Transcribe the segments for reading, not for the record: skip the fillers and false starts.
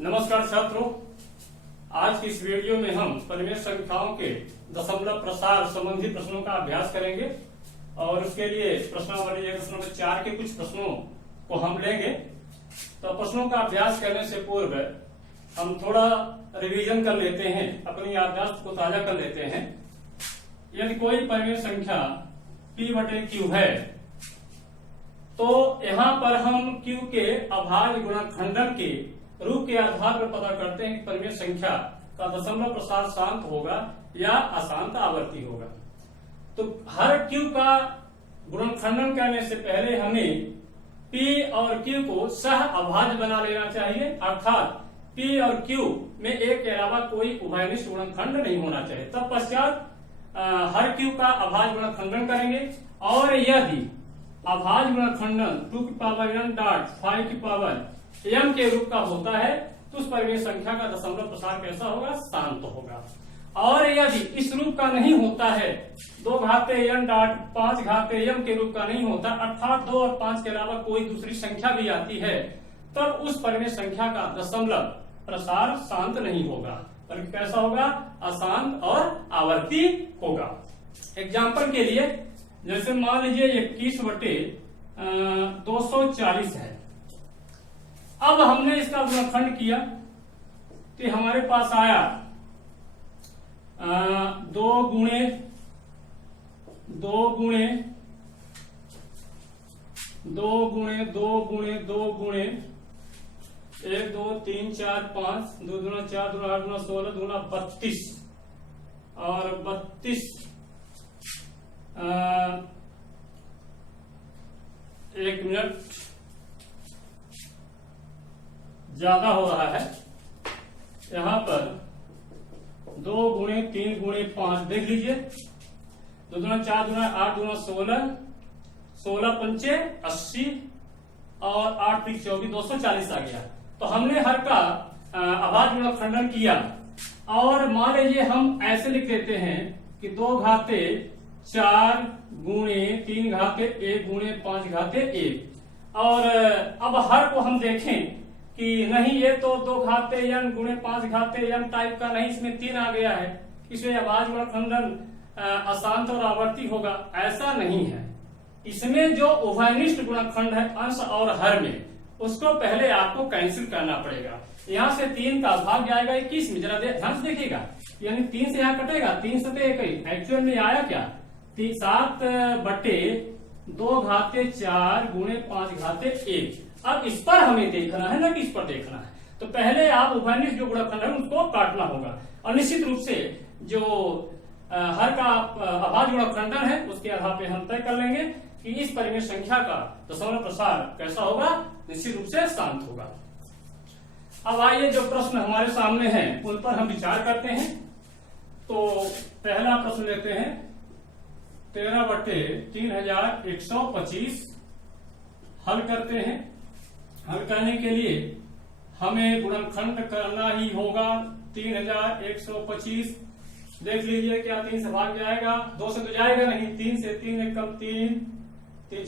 नमस्कार छात्रों, आज की इस वीडियो में हम परिमेय संख्याओं के दशमलव प्रसार संबंधी प्रश्नों का अभ्यास करेंगे और उसके लिए प्रश्नावली 1.4 के कुछ प्रश्नों को हम लेंगे। तो प्रश्नों का अभ्यास करने से पूर्व हम थोड़ा रिवीजन कर लेते हैं, अपनी याददाश्त को ताजा कर लेते हैं। यदि कोई परिमेय संख्या p/q है तो यहाँ पर हम q के अभाज्य गुणनखंडन के रूप के आधार पर पता करते हैं कि परिमेय संख्या का दशमलव प्रसार शांत होगा या अशांत आवर्ती होगा। तो हर q का गुणनखंडन करने से पहले हमें p और q को सह अभाज्य बना लेना चाहिए, अर्थात p और q में एक के अलावा कोई उभयनिष्ठ गुणनखंड नहीं होना चाहिए। तब पश्चात हर q का अभाज्य गुणनखंडन करेंगे और यदि अभाज्य गुणनखंडन 2 की पावर n डॉट 5 की पावर m के रूप का होता है तो उस परिमेय संख्या का दशमलव प्रसार कैसा होगा? शांत होगा। और यदि इस रूप का नहीं होता है, 2 घाते n डॉट 5 घाते m के रूप का नहीं होता, अर्थात 2 और 5 के अलावा कोई दूसरी संख्या भी आती है, तब उस परिमेय संख्या का दशमलव प्रसार शांत नहीं होगा, बल्कि कैसा होगा? अशांत और आवर्ती होगा। एग्जाम्पल के लिए जैसे मान लीजिए 21/240 है। अब हमने इसका गुणनखंड किया तो हमारे पास आया 2 गुणे 2 गुणे 2 गुणे 2 गुणे 2 गुणे 1 2 3 4 5 2 दूना 4 दूना 8 दूना 16 दूना 32 और 32 1 मिनट ज्यादा हो रहा है। यहाँ पर 2 गुणे 3 गुणे 5 देख लीजिए, 2 दूना 4 दूना 8 दूना 16 16 पंचे 80 और 8 3 24 240 आ गया। तो हमने हर का अभाज्य गुणनखंडन किया और मान लीजिए हम ऐसे लिख देते हैं कि 2 घाते 4 गुणे 3 घाते 1 गुणे 5 घाते 1। और अब हर को हम देखें कि नहीं, ये तो 2 घाते n गुणे 5 घाते n टाइप का नहीं, इसमें 3 आ गया है, इसमें अभाज्य गुणनखंडन अशांत और आवर्ती होगा। ऐसा नहीं है, इसमें जो उभयनिष्ठ गुणनखंड है अंश और हर में, उसको पहले आपको कैंसिल करना पड़ेगा। यहाँ से 3 का भाग जाएगा 21 में, जरा ध्यान से देखिएगा, यानी 3 से यहाँ कटेगा, 3 से 1 एक्चुअल में आया क्या? 7/2 घाते 4 गुणे 5 घाते 1। अब इस पर हमें देखना है ना कि इस पर देखना है, तो पहले आप उभयनिष्ठ जो गुणनखंड है उसको काटना होगा और निश्चित रूप से जो हर का अभाज्य गुणनखंडन है उसके आधार पे हम तय कर लेंगे कि इस परिमेय संख्या का दशमलव प्रसार कैसा होगा? निश्चित रूप से शांत होगा। अब आइए जो प्रश्न हमारे सामने हैं उन पर हम विचार करते हैं। तो पहला प्रश्न लेते हैं 13/3125 हल करते हैं। हल करने के लिए हमें गुणनखंड करना ही होगा 3125। देख लीजिए क्या 3 से भाग जाएगा? 2 से तो जाएगा नहीं, 3 से 3 1 कम 3 3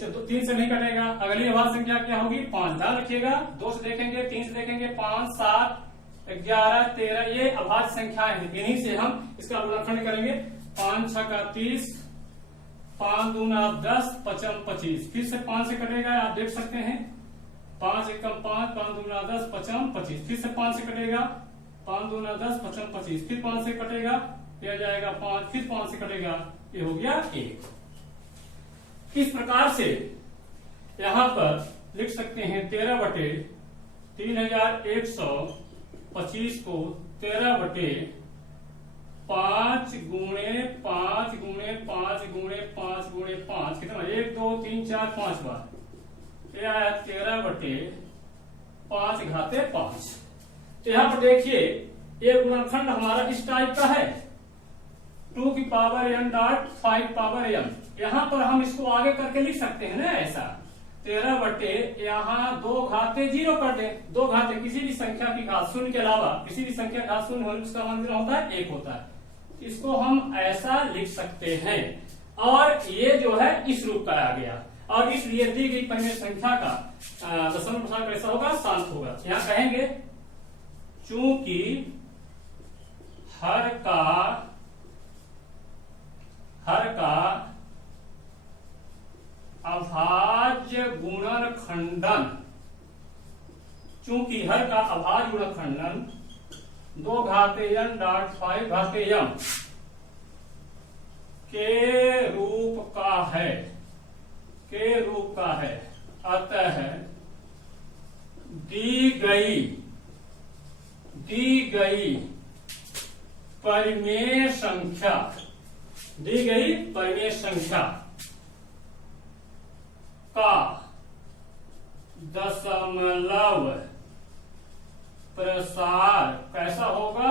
से नहीं कटेगा। अगली अभाज्य संख्या क्या होगी? 5। ध्यान रखिएगा, 2 से देखेंगे 3 से देखेंगे 5 7 11 13, ये अभाज्य संख्याएं हैं, इन्हीं से हम इसका गुणनखंड करेंगे। 5 6 का 30, 5 दूना 10 5 25। फिर से 5 से कटेगा, आप देख सकते हैं 5 1 5 5 दूना 10 5 25। फिर से 5 से कटेगा, 5 दूना 10 5 25। फिर 5 से कटेगा, यह जाएगा 5, फिर 5 से कटेगा, ये हो गया 1। इस प्रकार से यहाँ पर लिख सकते हैं 13/3125 को 13/5 गुणे 5 गुणे 5 गुणे 5 गुणे 5, कितना? 1 2 3 4 5 बार, ये आया 13/5 घाते 5। तो यहाँ पर देखिए ये गुणनखंड हमारा इस टाइप का है, 2 की power n dot 5 power m। यहाँ पर हम इसको आगे करके लिख सकते हैं ना, ऐसा 13 यहाँ 2 घाते 0 कर दे। 2 घाते किसी भी संख्या की घात शून्य के अलावा किसी भी संख्या घात शून्य होने उसका मान होता है 1 होता है। इसको हम ऐसा लिख सकते हैं और ये जो है इस रूप का आ गया। और इसलिए दी गई परिमेय संख्या का दशमलव प्रसार कैसा होगा? शांत होगा। यहाँ कहेंगे चूंकि हर का अभाज्य गुणनखंडन, चूंकि हर का अभाज्य गुणनखंडन 2n.5m के रूप का है, अतः दी गई परिमेय संख्या का दशमलव प्रसार कैसा होगा?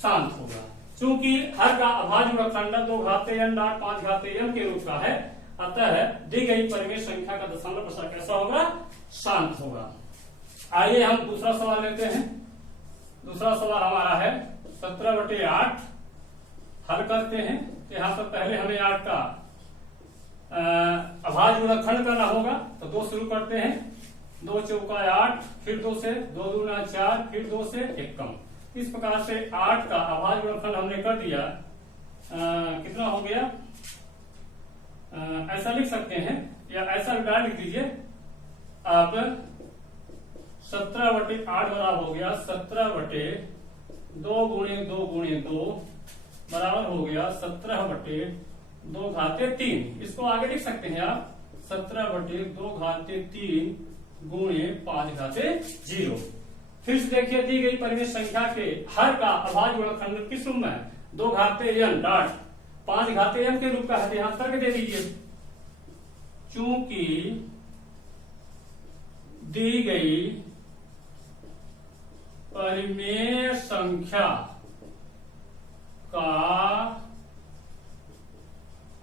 शांत होगा। चूंकि हर का अभाज्य गुणनखंडन 2n.5m के रूप का है, अतः दी गई परिमेय संख्या का दशमलव प्रसार कैसा होगा? शांत होगा। आइए हम दूसरा सवाल लेते हैं। दूसरा सवाल हमारा है 17/8 हल करते हैं। यहां पर पहले हमें 8 का अभाज्य गुणनखंड करना होगा, तो 2 शुरू करते हैं। 2 चौका 8, फिर 2 से 2 दूना 4, फिर 2 से 1 कम। इस प्रकार से 8 का अभाज्य गुणनखंड हमने कर दिया। कितना हो गया? ऐसा लिख सकते हैं या ऐसा विचार लिख दीजिए आप। 17/8 बराबर हो गया 17/2 गुणे 2 गुणे 2 बराबर हो गया 17/2/3। इसको आगे लिख सकते हैं आप 17/2/3 गुणे 5/0। फिर से देखिए, दी गई परिमेय संख्या के हर का अभाज्य गुणनखंड किस रूप में है? 2n.5m के रूप का है। यहां तर्क दे दीजिए, चूंकि दी गई परिमेय संख्या का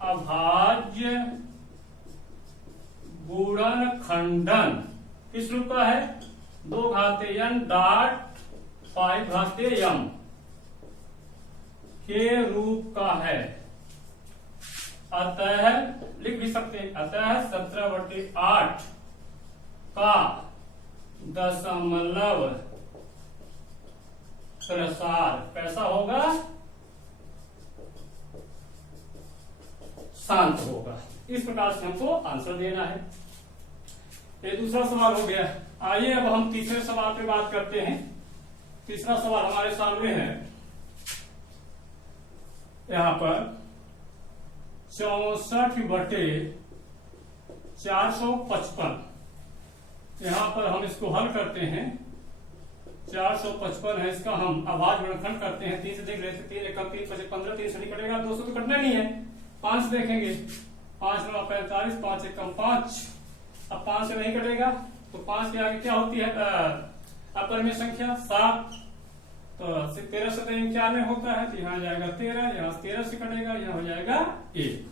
अभाज्य गुणनखंडन किस रूप का है? 2n.5m के रूप का है, अतः लिख भी सकते हैं, अतः 17/8 का दशमलव प्रसार कैसा होगा? शांत होगा। इस प्रकार से हमको आंसर देना है। ये दूसरा सवाल हो गया। आइए अब हम तीसरे सवाल पे बात करते हैं। तीसरा सवाल हमारे सामने है यहां पर 64/455। यहां पर हम इसको हल करते हैं। 455 है, इसका हम अभाज्य गुणनखंड करते हैं। 3 से देख लेते, 3 एकम 3 5 15, 3 से नहीं कटेगा, 2 से तो कटना नहीं है। 5 से देखेंगे, 5 9 45, 5 एकम 5। अब 5 से नहीं कटेगा तो 5 के आगे क्या होती है अपरिमेय संख्या? 7। तो 13 से 91 होता है, तो यहाँ जाएगा 13, यहाँ 13 से कटेगा, यहाँ हो जाएगा 1।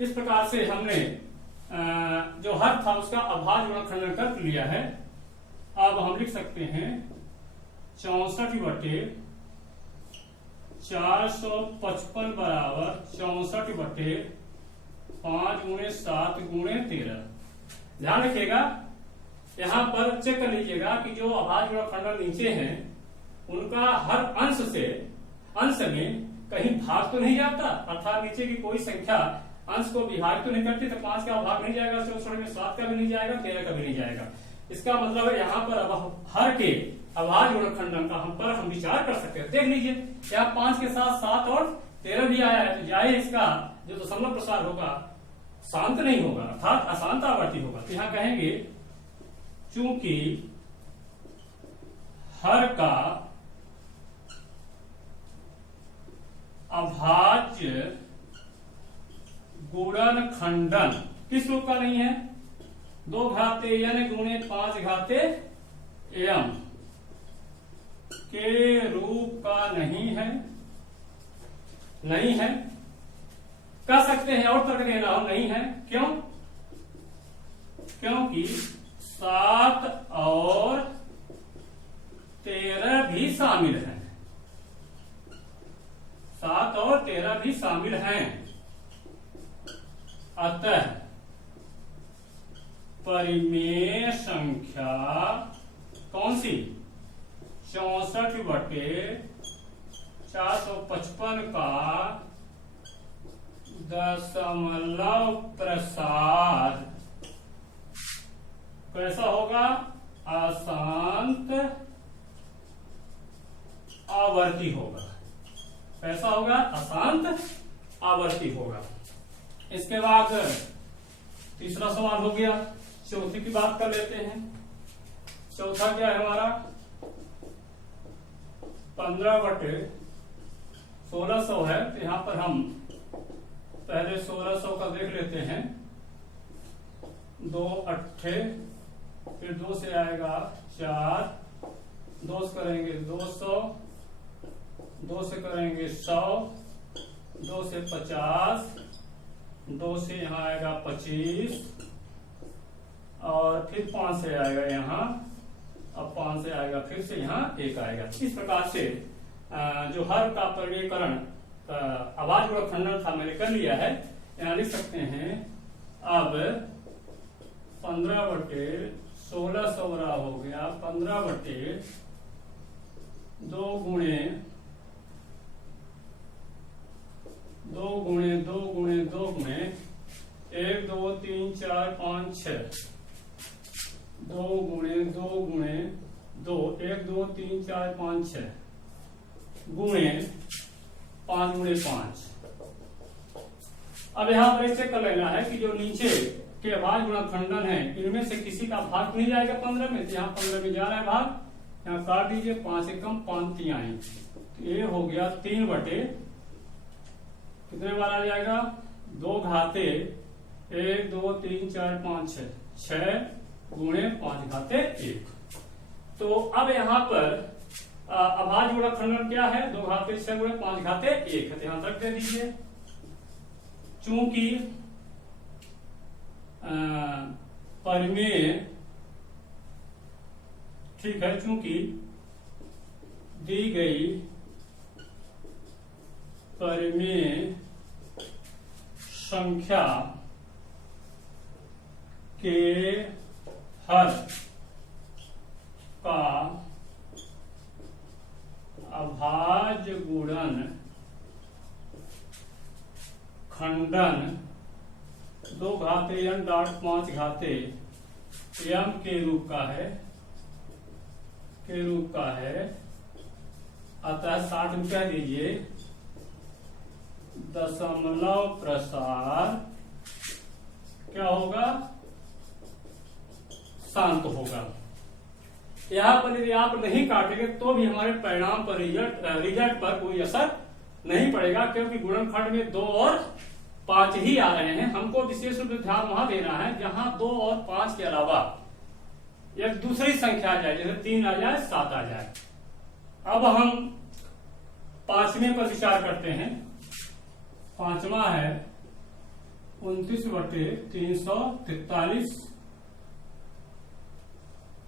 इस प्रकार से हमने जो हर था उसका अभाज्य गुणनखंड कर लिया है। अब हम लिख सकते हैं 64/455 बराबर 64/5 गुणे 7 गुणे 13। ध्यान रखिएगा, यहां पर चेक कर लीजिएगा कि जो अभाज्य गुणनखंड नीचे हैं उनका हर अंश में कहीं भाग तो नहीं जाता, अर्थात नीचे की कोई संख्या अंश को विभाजित तो नहीं करती, तो 5 का भाग नहीं जाएगा, 64 में 7 का भी नहीं जाएगा, 13 का भी नहीं जाएगा। इसका मतलब है यहाँ पर अब हर के अभाज्य गुणनखंड का हम विचार कर सकते हैं। देख लीजिए, यहाँ 5 के साथ 7 और 13 भी आया है, तो जाए इसका जो दशमलव प्रसार होगा शांत नहीं होगा, अर्थात अशांत आवर्ती होगा। तो यहाँ कहेंगे चूंकि हर का अभाज्य गुणनखंडन किस रूप का नहीं है? 2n गुणे 5m के रूप का नहीं है। कह सकते हैं और तर्क देना हो, नहीं है। क्यों? क्योंकि 7 और 13 भी शामिल हैं। 7 और 13 भी शामिल हैं, अतः परिमेय संख्या कौन सी? 64/455 का दशमलव प्रसार कैसा होगा? अशांत आवर्ती होगा। कैसा होगा? अशांत आवर्ती होगा। इसके बाद तीसरा सवाल हो गया। चौथे की बात कर लेते हैं। चौथा क्या है हमारा? 15/1600 है, तो यहां पर हम पहले 1600 का देख लेते हैं। 2 अट्ठे, फिर 2 से आएगा 4, 2 से करेंगे 200, 2 से करेंगे 100, 2 से 50, 2 से यहाँ आएगा 25, और फिर 5 से आएगा यहाँ, अब 5 से आएगा, फिर से यहाँ 1 आएगा। इस प्रकार से जो हर का परिमेयकरण आवाज गुणक खंडन था मैंने कर लिया है। यहाँ लिख सकते हैं अब 15/1600 हो गया 15/2 गुणे 2 गुणे 2 गुणे 2 गुणे 1 2 3 4 5 6 2 गुणे 2 गुणे 2 1 2 3 4 5 6 गुणे 5 गुणे 5। अब यहां पर चेक कर लेना है कि जो नीचे के अभाज्य गुणक खंडन है इनमें से किसी का भाग नहीं जाएगा 15 में, तो यहाँ 15 में जा रहा है भाग, यहाँ काट दीजिए, 5 एकम 5 तिहाई, तो ये हो गया 3 बटे कितने बार आ जाएगा? 2 घाते 1 2 3 4 5 6 6 गुणे 5 घाते 1। तो अब यहाँ पर अभाज्य गुणक खंडन क्या है? 2 घाते 6 गुणे 5 घाते 1 है, ध्यान रख दे दीजिए। चूंकि परिमेय, ठीक है, चूंकि दी गई परिमेय संख्या के हर का अभाज्य गुणन खंडन 2 घाते n डॉट 5 घाते m के रूप का है, अतः 60 रुपया दीजिए, दशमलव प्रसार क्या होगा? शांत होगा। यहाँ पर यदि आप नहीं काटेंगे तो भी हमारे परिणाम पर रिजल्ट पर कोई असर नहीं पड़ेगा, क्योंकि गुणनखंड में 2 और 5 ही आ रहे हैं। हमको विशेष रूप से ध्यान वहां देना है जहां 2 और 5 के अलावा एक दूसरी संख्या आ जाए, जैसे 3 आ जाए, 7 आ जाए। अब हम 5वें पर विचार करते हैं। 5वां है 29/343।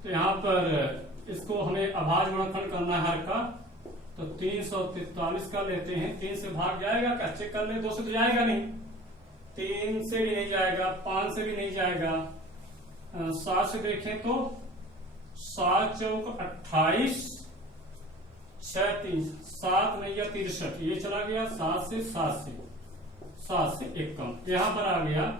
तो यहाँ पर इसको हमें अभाज्य गुणनखंड करना है हर का, तो 343 का लेते हैं। 3 से भाग जाएगा क्या? चेक कर ले, 2 से तो जाएगा नहीं, 3 से भी नहीं जाएगा, 5 से भी नहीं जाएगा, 7 से देखें तो 7 चौक 28, 6 3 7 नहीं या 63, ये चला गया 7 से 7 से 1 कम। यहां पर आ गया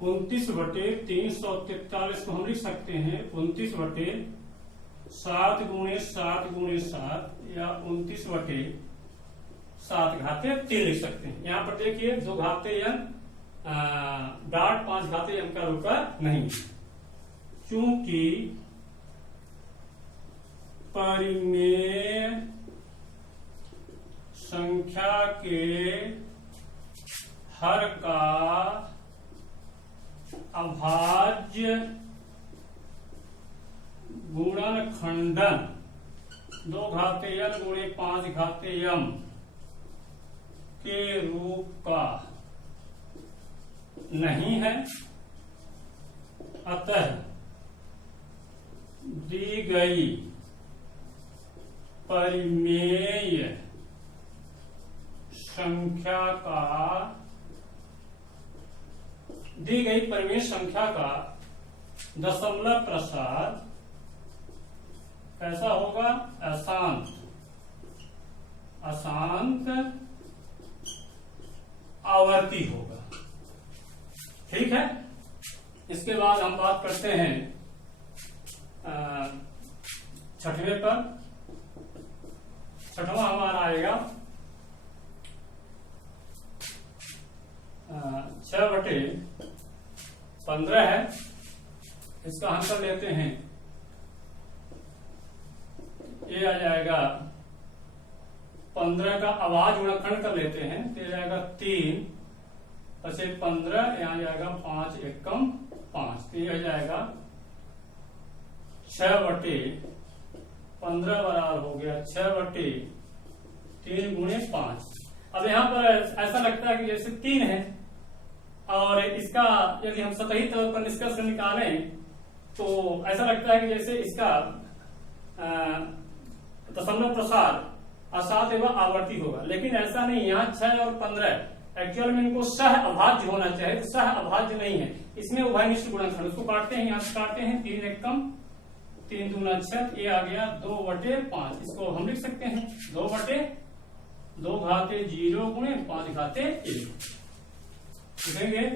29/343 को हम लिख सकते हैं 29/7 गुणे 7 गुणे 7 या 29/7 घाते 3 लिख सकते हैं। यहाँ पर देखिए 2 घाते n डॉट 5 घाते m का रुका नहीं, चूंकि परिमेय संख्या के हर का अभाज्य गुणनखंडन 2 घाते n गुणे 5 घाते m के रूप का नहीं है, अतः दी गई परिमेय संख्या का दशमलव प्रसार कैसा होगा? अशांत, अशांत आवर्ती होगा। ठीक है। इसके बाद हम बात करते हैं छठवें पर। छठवां हमारा आएगा 6/15 है। इसका आंसर लेते हैं, ये आ जाएगा 15 का आवाज गुणनखंड कर लेते हैं तो ये जाएगा 3 पचे 15, यहाँ जाएगा 5 एकम 5, तो यह जाएगा 6/15 बराबर हो गया 6/3 गुणे 5। अब यहाँ पर ऐसा लगता है कि जैसे 3 है और इसका यदि हम सतही तौर पर निष्कर्ष निकालें तो ऐसा लगता है कि जैसे इसका दशमलव प्रसार अशांत एवं आवर्ती होगा, लेकिन ऐसा नहीं। यहाँ 6 और 15 एक्चुअल में इनको सह अभाज्य होना चाहिए, तो सह अभाज्य नहीं है। इसमें उभयनिष्ठ गुणनखंड, उसको काटते हैं, यहाँ से काटते हैं 3 एकम 3 दूना 6, ये आ गया 2/5। इसको हम लिख सकते हैं 2/2 घाते 0 गुणे 5 घाते 1 लिखेंगे।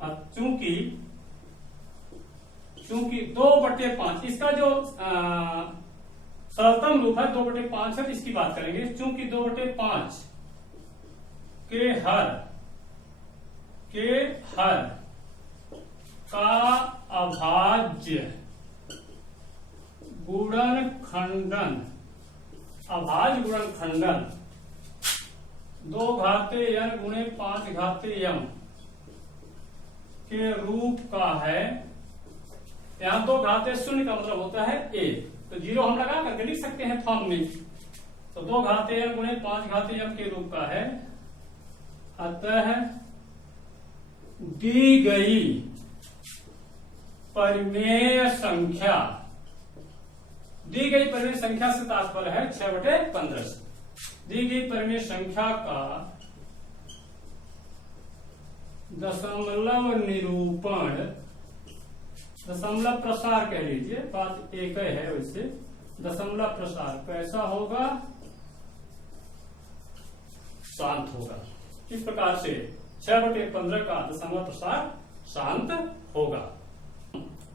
अब चूंकि 2/5 इसका जो सरलतम रूप है 2/5 है, तो इसकी बात करेंगे। चूंकि 2/5 के हर का अभाज्य गुणनखंडन 2 घाते n गुणे 5 घाते m के रूप का है। यहाँ 2 घाते 0 का मतलब होता है 1, तो 0 हम लगा करके लिख सकते हैं फॉर्म में। तो 2 घाते n गुणे 5 घाते m के रूप का है। अतः दी गई परिमेय संख्या से तात्पर्य है 6/15 से। दी गई परिमेय संख्या का दशमलव निरूपण, दशमलव प्रसार कह लीजिए, बात एक है वैसे। दशमलव प्रसार कैसा होगा? शांत होगा। इस प्रकार से 6/15 का दशमलव प्रसार शांत होगा।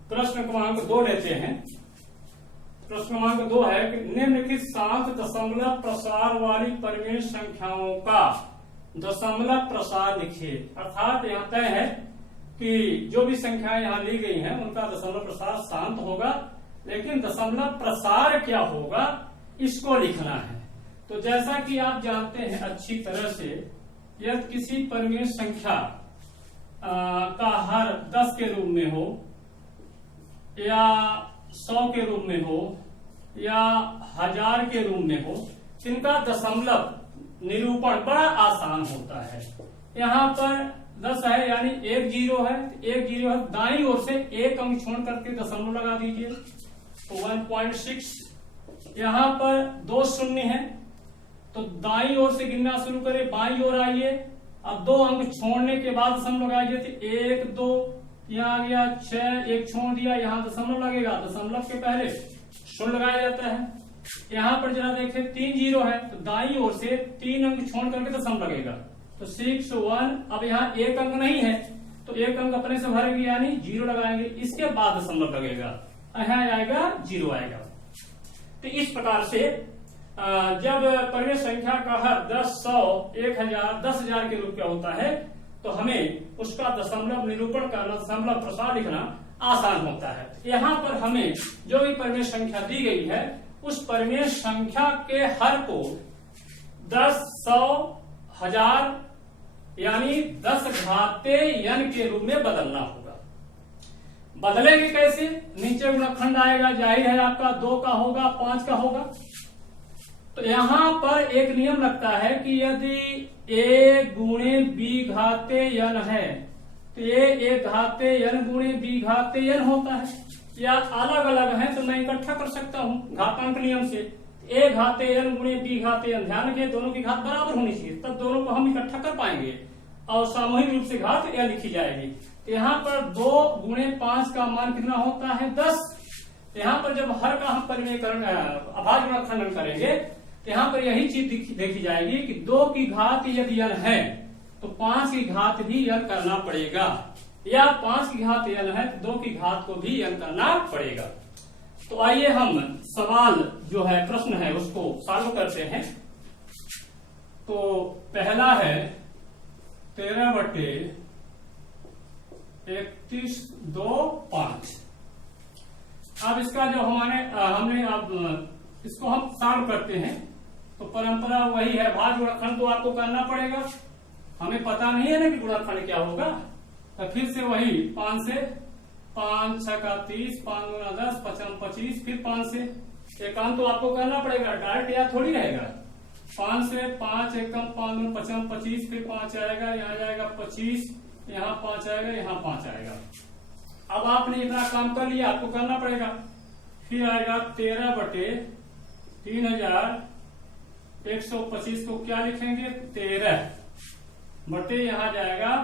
प्रश्न क्रमांक 2 लेते हैं। प्रश्न क्रमांक 2 है कि निम्नलिखित शांत दशमलव प्रसार वाली परिमेय संख्याओं का दशमलव प्रसार लिखिए। अर्थात यहाँ तय है कि जो भी संख्याएं यहाँ ली गई हैं उनका दशमलव प्रसार शांत होगा, लेकिन दशमलव प्रसार क्या होगा इसको लिखना है। तो जैसा कि आप जानते हैं अच्छी तरह से, यदि किसी परिमेय संख्या का हर 10 के रूप में हो या 100 के रूप में हो या 1000 के रूप में हो, इनका दशमलव निरूपण बड़ा आसान होता है। यहाँ पर 10 है यानी 1 0 है, 1 0 है, दाईं ओर से 1 अंक छोड़ करके दशमलव लगा दीजिए तो 1.6। यहाँ पर 2 शून्य है तो दाईं ओर से गिनना शुरू करें, बाईं ओर आइए। अब 2 अंक छोड़ने के बाद दशमलव लगाइए तो 1 2, यहाँ आ गया 6, 1 छोड़ दिया, यहाँ दशमलव लगेगा, दशमलव के पहले शून्य लगाया जाता है। यहाँ पर जरा देखें 3 0 है तो दाईं ओर से 3 अंक छोड़ करके दशमलव लगेगा तो 6 1। अब यहाँ 1 अंक नहीं है तो 1 अंक अपने से भरेंगे यानी 0 लगाएंगे, इसके बाद दशमलव लगेगा, यहाँ आएगा 0 आएगा। तो इस प्रकार से जब परिमेय संख्या का हर 10 100 1000 10,000 के रूप का होता है तो हमें उसका दशमलव निरूपण करना, दशमलव प्रसार लिखना आसान होता है। यहाँ पर हमें जो भी परिमेय संख्या दी गई है उस परिमेय संख्या के हर को 10 100 1000 यानी 10 घाते n के रूप में बदलना होगा। बदलेंगे कैसे? नीचे गुणनखंड आएगा, जाहिर है आपका 2 का होगा, 5 का होगा। तो यहाँ पर एक नियम लगता है कि यदि a गुणे b घाते n है तो ये a घाते n गुणे b घाते n होता है, या अलग अलग है तो मैं इकट्ठा कर सकता हूँ घातांक नियम से। a घाते n गुणे b घाते n, ध्यान रखिए दोनों की घात बराबर होनी चाहिए, तब दोनों को हम इकट्ठा कर पाएंगे और सामूहिक रूप से घात यह लिखी जाएगी। तो यहाँ पर 2 गुणे 5 का मान कितना होता है 10, तो यहाँ पर जब हर का हम परिमेयकरण अभाज्य गुणनखंडन करेंगे तो यहाँ पर यही चीज देखी जाएगी कि 2 की घात यदि n है तो 5 की घात भी n करना पड़ेगा, या 5 की घात n है तो 2 की घात को भी n करना पड़ेगा। तो आइए हम सवाल जो है प्रश्न है उसको सॉल्व करते हैं। तो पहला है 13/31/2/5। अब इसका जो हमने अब इसको हम सॉल्व करते हैं। तो परंपरा वही है, भाज्य गुणनखंड तो आपको करना पड़ेगा, हमें पता नहीं है ना कि गुणनखंड क्या होगा। तो फिर से वही 5 से 5 6 का 30, 5 गुना 10, 55 25, फिर 5 से एक काम तो आपको करना पड़ेगा, डायरेक्ट या थोड़ी रहेगा। 5 से 5 एकम 5 गुना 55 25, फिर 5 आएगा, यहाँ जाएगा 25, यहाँ 5 आएगा, यहाँ 5 आएगा। अब आपने इतना काम कर लिया, आपको करना पड़ेगा। फिर आएगा 13/3125 को क्या लिखेंगे 13 बटे यहाँ जाएगा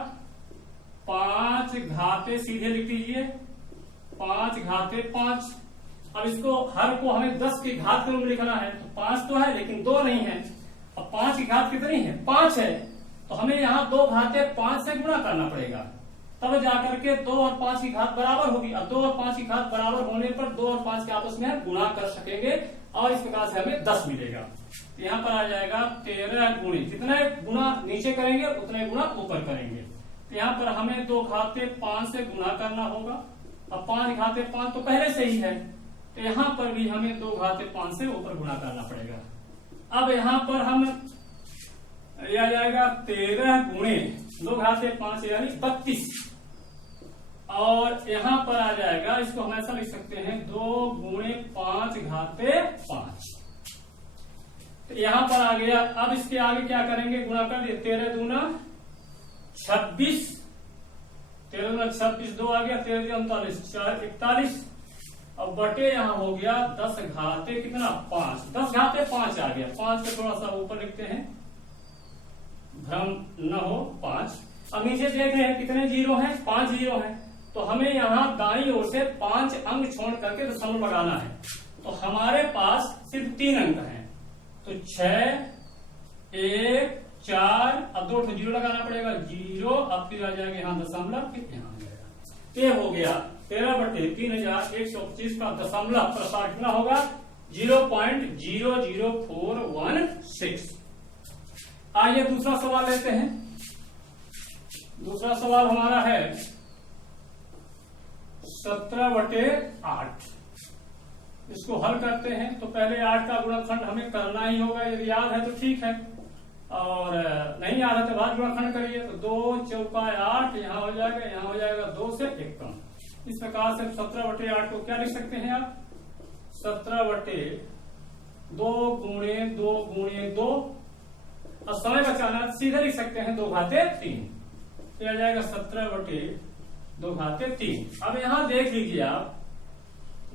5 घाते, सीधे लिख दीजिए 5 घाते 5। अब इसको हर को हमें 10 की घात के रूप में लिखना है। तो 5 तो है लेकिन 2 नहीं है। अब 5 की घात कितनी है 5 है, तो हमें यहाँ 2 घाते 5 से गुणा करना पड़ेगा, तब जाकर के 2 और 5 की घात बराबर होगी। अब 2 और 5 की घात बराबर होने पर 2 और 5 के आपस में गुणा कर सकेंगे और इस प्रकार से हमें 10 मिलेगा। यहाँ पर आ जाएगा 13 गुणे, जितने गुणा नीचे करेंगे उतने गुणा ऊपर करेंगे। तो यहाँ पर हमें 2 घाते 5 से गुणा करना होगा। अब 5 घाते 5 तो पहले से ही है, तो यहाँ पर भी हमें 2 घाते 5 से ऊपर गुणा करना पड़ेगा। अब यहाँ पर हम यह आ जाएगा 13 गुणे 2 घाते 5 यानी 32, और यहाँ पर आ जाएगा, इसको हम ऐसा लिख सकते हैं 2 गुणे 5 घाते 5। तो यहाँ पर आ गया। अब इसके आगे क्या करेंगे, गुणा कर दिए 13 दूना 26, 13 दूना 26, 2 आ गया, 13 39, 4 41। अब बटे यहाँ हो गया 10 घाते कितना 5, 10 घाते 5 आ गया। 5 से थोड़ा सा ऊपर लिखते हैं, भ्रम न हो 5। अब नीचे देख रहे हैं कितने जीरो हैं, 5 जीरो हैं। तो हमें यहाँ दाईं ओर से 5 अंक छोड़ करके दशमलव लगाना है। तो हमारे पास सिर्फ 3 अंक हैं, तो 6 1 4, अब 2 जीरो लगाना पड़ेगा 0, अब फिर आ जाएगा यहाँ दशमलव, फिर यहाँ आ जाएगा। ये हो गया 13/3125 का दशमलव प्रसार कितना होगा 0.00416। आइए दूसरा सवाल लेते हैं। दूसरा सवाल हमारा है 17/8। इसको हल करते हैं। तो पहले 8 का गुणनखंड हमें करना ही होगा, यदि याद है तो ठीक है, और नहीं याद है तो भाज्य गुणनखंड करिए। तो 2 चौका 8, यहाँ हो जाएगा, यहाँ हो जाएगा 2 से 1 कम। इस प्रकार से 17/8 को क्या लिख सकते हैं आप 17/2 गुणे 2 गुणे 2, और समय बचाना सीधे लिख सकते हैं 2 घाते 3। आ जाएगा 17/2 घाते 3। अब यहाँ देख लीजिए आप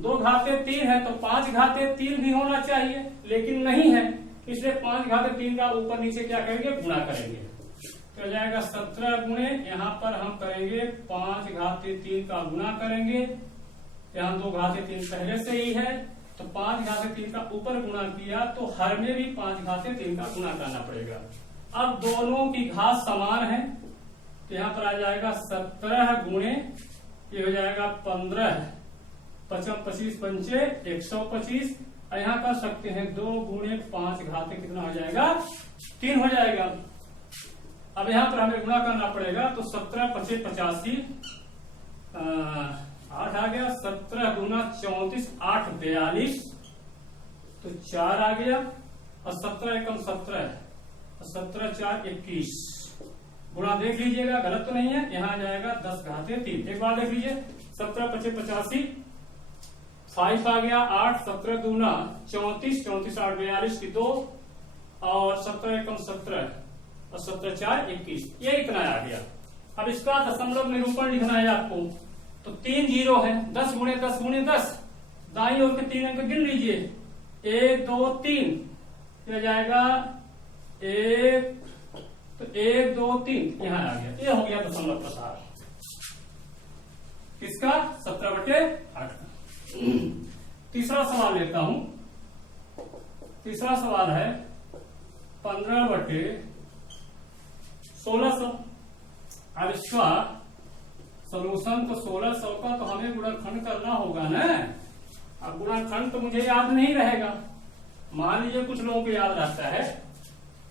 2 घाते 3 है तो 5 घाते 3 भी होना चाहिए, लेकिन नहीं है, इसलिए 5 घाते 3 का ऊपर नीचे क्या करेंगे गुणा करेंगे। तो आ जाएगा 17 गुणे, यहाँ पर हम करेंगे 5 घाते 3 का गुणा करेंगे। यहाँ 2 घाते 3 पहले से ही है, तो 5 घाते 3 का ऊपर गुणा किया तो हर में भी 5 घाते 3 का गुणा करना पड़ेगा। अब दोनों की घात समान है, तो यहाँ पर आ जाएगा 17 गुणे, ये हो जाएगा 15, 55 25 पंचे 125। यहाँ कर सकते हैं 2 गुणे 5 घाते कितना हो जाएगा 3 हो जाएगा। अब यहाँ पर हमें गुणा करना पड़ेगा, तो 17 25 85, 8 आ गया, 17 गुना 34 8 42, तो 4 आ गया, और 17 एकम 17, 17 4 21। गुणा देख लीजिएगा, गलत तो नहीं है। यहाँ जाएगा 10 घाते 3। एक बार देख लीजिए 17 25 85, 5 आ गया 8, 17 दूना 34, 34 8 42 की 2, और 17 एकम 17, और 17 4 21, ये इतना आ गया। अब इसका दशमलव निरूपण लिखना है आपको। तो 3 जीरो है, 10 गुणे 10 गुणे 10, दाईं ओर के 3 अंक गिन लीजिए 1 2 3, यह जाएगा 1, तो 1 2 3 यहाँ आ गया। ये हो गया दशमलव प्रसार किसका 17/8 का। तीसरा सवाल लेता हूं। तीसरा सवाल है 15/1600। अब इसका सोल्यूशन तो 1600 का तो हमें गुणनखंड करना होगा ना। अब गुणनखंड तो मुझे याद नहीं रहेगा, मान लीजिए कुछ लोगों को याद रहता है,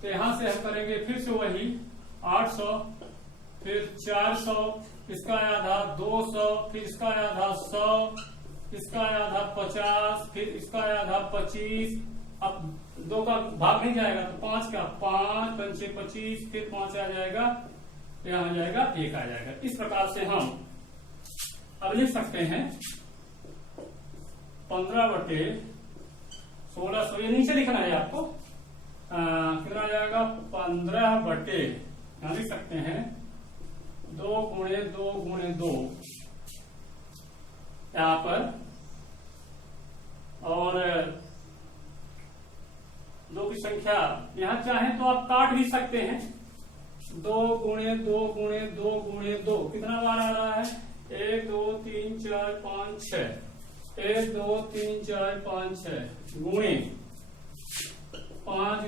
तो यहां से हम करेंगे फिर से वही 800, फिर 400, इसका आधा 200, फिर इसका आधा 100, इसका आधा 50, फिर इसका आधा 25। अब 2 का भाग नहीं जाएगा तो 5 का 5, 5 6 25, फिर 5 आ जाएगा, यहाँ आ जाएगा 1 आ जाएगा। इस प्रकार से हम अब लिख सकते हैं 15/1600। ये नीचे लिखना है आपको, कितना आ जाएगा 15 यहाँ लिख सकते हैं 2 × 2 × 2 यहाँ पर, और 2 की संख्या यहाँ चाहें तो आप काट भी सकते हैं। 2 × 2 × 2 × 2 कितना बार आ रहा है 1 2 3 4 5 6, 1 2 3 4 5 6 गुणे 5 ×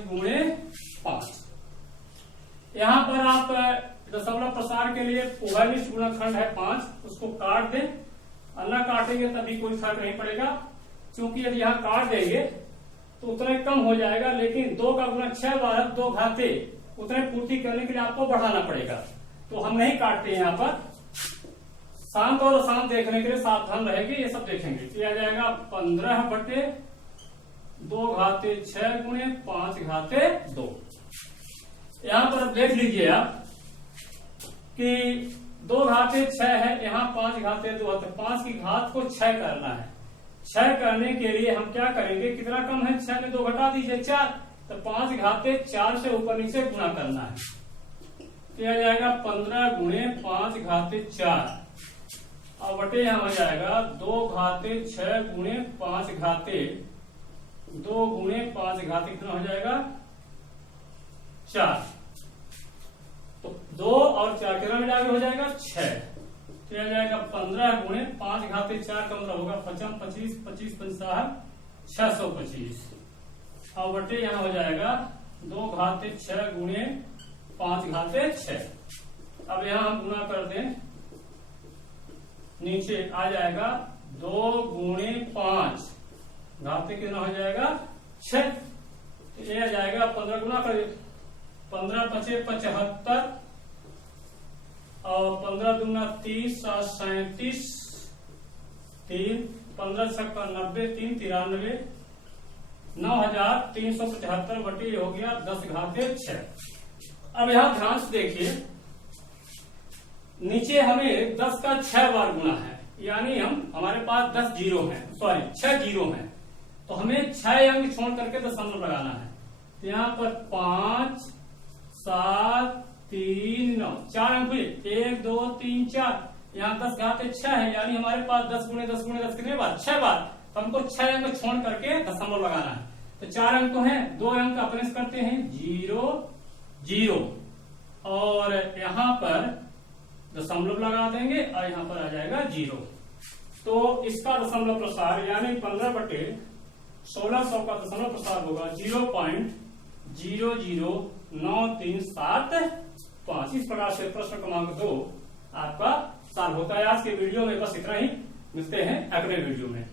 5। यहाँ पर आप दशमलव प्रसार के लिए उभयनिष्ठ गुणनखंड है 5, उसको काट दें। न काटेंगे तभी कोई फर्क नहीं पड़ेगा, क्योंकि यदि यहाँ काट देंगे तो उतना ही कम हो जाएगा, लेकिन 2 का गुणा 6 बार 2 घाते उतने पूर्ति करने के लिए आपको बढ़ाना पड़ेगा। तो हम नहीं काटते हैं यहाँ पर, शांत और अशांत देखने के लिए सावधान रहेंगे, ये सब देखेंगे। तो आ जाएगा 15/2 घाते 6 गुणे 5 घाते 2। यहाँ पर देख लीजिए आप कि 2 घाते 6 है, यहाँ 5 घाते 2 है, तो 5 की घात को 6 करना है। 6 करने के लिए हम क्या करेंगे, कितना कम है 6 में 2 घटा दीजिए 4, तो 5 घाते 4 से ऊपर नीचे गुणा करना है। क्या जाएगा 15 × 5 घाते 4 और बटे यहाँ हो जाएगा 2 घाते 6 गुणे 5 घाते 2 गुणे 5 घाते कितना हो जाएगा 4। तो 2 और 4 कितना मिलाकर हो जाएगा 6। तो यह जाएगा 15 × 5 घाते 4 का मतलब होगा 55 25 25 55 625 और बटे यहाँ हो जाएगा 2 घाते 6 गुणे 5 घाते 6। अब यहाँ हम गुणा कर दें, नीचे आ जाएगा 2 × 5 घाते कितना हो जाएगा 6। तो ये आ जाएगा 15 गुना कर 15 × 5 = 75 और 15 × 2 = 30 7 37 3 15 × 6 = 90 3 93 9375 बटे हो गया 10 घाते 6। अब यहां ध्यान से देखिए, नीचे हमें 10 का 6 बार गुणा है, यानी हमारे पास 10 जीरो हैं, सॉरी 6 जीरो हैं, तो हमें 6 अंक छोड़ करके दशमलव लगाना है। तो यहाँ पर 5 7 3 9 4 अंक हुए, 1 2 3 4, यहाँ 10 घाते 6 है, यानी हमारे पास 10 × 10 × 10 कितने बार 6 बार, तो हमको 6 अंक छोड़ करके दशमलव लगाना है। तो 4 अंक तो हैं, 2 अंक अपने से करते हैं 0 0 और यहाँ पर दशमलव लगा देंगे और यहाँ पर आ जाएगा 0। तो इसका दशमलव प्रसार यानी 15/1600 का दशमलव प्रसार होगा 0.009375। इस प्रकार से प्रश्न क्रमांक 2 आपका सॉल्व होता है। आज के वीडियो में बस इतना ही, मिलते हैं अगले वीडियो में।